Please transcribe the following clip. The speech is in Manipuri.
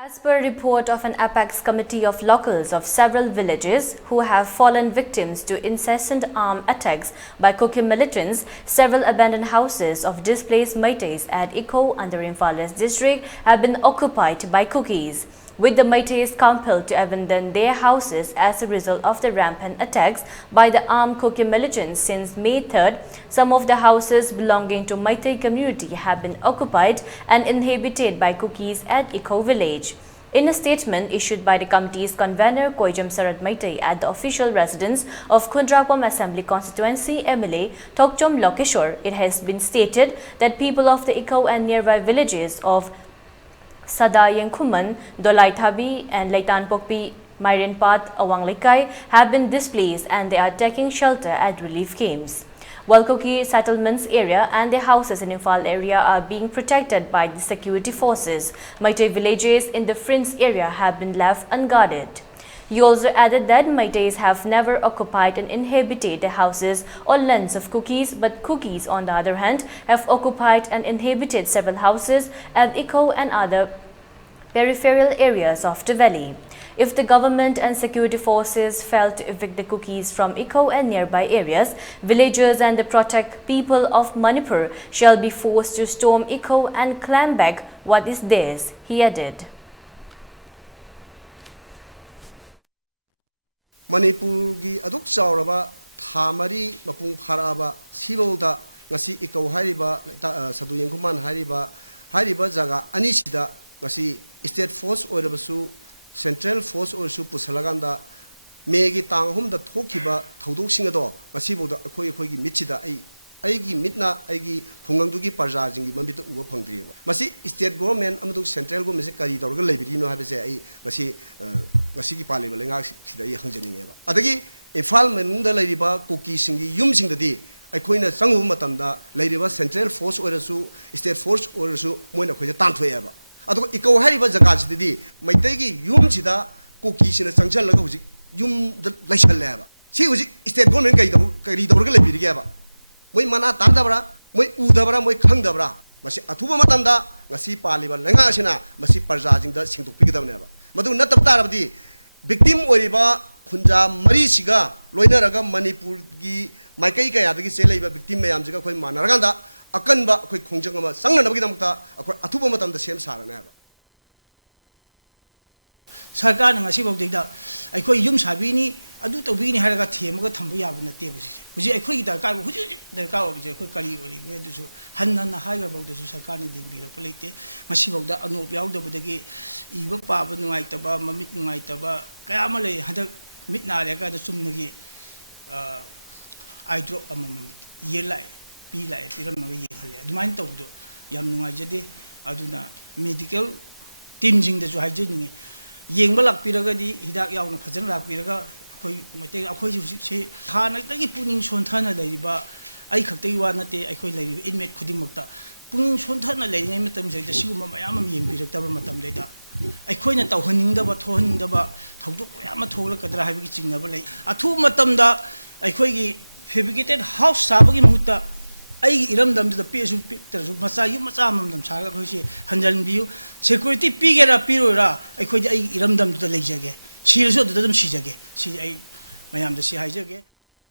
As per report of an apex committee of locals of several villages who have fallen victims to incessant armed attacks by Kukis militants, several abandoned houses of displaced Meiteis at Ikou under Imphal West district have been occupied by Kukis, with the Meiteis compelled to abandon their houses as a result of the rampant attacks by the armed Kukis militants since May 3rd. Some of the houses belonging to Meitei community have been occupied and inhabited by Kukis at Ikou village. In a statement issued by the committee's convener Koijam Sarat Meitei at the official residence of Kundrakwam Assembly Constituency MLA Tokchom Lokeshwar, it has been stated that people of the Ikou and nearby villages of Sadayengkuman, Dolaithabi and Laitanpokpi, Mairenpat, Awanglekai have been displaced and they are taking shelter at relief camps. While Kukis settlements area and their houses in Imphal area are being protected by the security forces, Meitei villages in the fringe area have been left unguarded. He also added that Meiteis have never occupied and inhabited the houses or lands of Kukis, but Kukis, on the other hand, have occupied and inhabited several houses at Ikou and other peripheral areas of the valley. If the government and security forces fail to evict the Kukis from Ikou and nearby areas, villagers and the protect people of Manipur shall be forced to storm Ikou and claim back what is theirs, he added. Manipur gi aduk chauraba thamari mapung pharaba sibolda ngasi Ikou hariba Sadayengkuman hariba jaga anisida ngasi state force oirabasu Central Force also Pusalaganda Megi Tanghum the Tokiba Todok Singado, Masibo the Akoy Michida, Aigi Mitna, Aigi Hungandugi Pajajing, Mambita Uba Pangriva. Masi state government, Amadu Central Government, Dorga Labino have a say, Masi Masiki Pali, Sida Hanjaneva. Adagi, a falman, the Ladiba, Kukis, Yumsing the day. I coin a Sangu Matanda, Ladiba Central Force or so, State Force or so, when a Tantueva. Ikou hariba jagat di Meitei yum chida Kukis in a sanction like yum the Lashal. See, was state government kari dorga lebirigaba. Moi mana tandabra, moi udabra, moi kangdabra. Masi atuba matanda, Masi Paliba, Langashina, Masi Parjajing the Sing to pick them never. Madu Natabdi, victim oriba, Kunja, Marisiga, Loinaraga, Manipur, Meitei Yadaki Seleva, victim Mayamziga, Manaraganda. Akanba koi khongjangama sangna nabgidamta akoi atuba matam da sem sarana ba sarkar na ngasi bawdeida aikoi yum sabini adu tobini haraga themaga thambu yabu na te busi huji aikoi darkar huji darkar obje koi kali oli be dusu hanna haiga bawdesu sarkar na dingbi ro leite ngasi bawda anu yaudda budagi iba paba nungaitaba mamit nungaitaba kaya ma le hadak mitna le ka da sumnagi I drop amam yelai Pila Piramaka Yale, Dumain Todo, Yamnungajade, Aduna, medical teaming the Juhajini, Yangalak Piragadi, Hidak Yauna Kazanla Piraga, Mate, Akoji, Hana, Puning Sontana Ladiba, I Katewanate, I could lady inmate Kudimota, Puning Sontana lady, I met them say the Shuma Mayama Yim Piratava Matam Leda. I couldn't tell Honinda, but Honindaba, Tokuyamatola Kadrahavich Navale. A two Matamda, I could fabricated house Sabagin Huta. I iramdam to the PSU pictures of Masayu Masamam Saga Hanjan view, security pigera pirura, I could iramdam to the Lejage. She also doesn't see again. See, I am the Sihajage.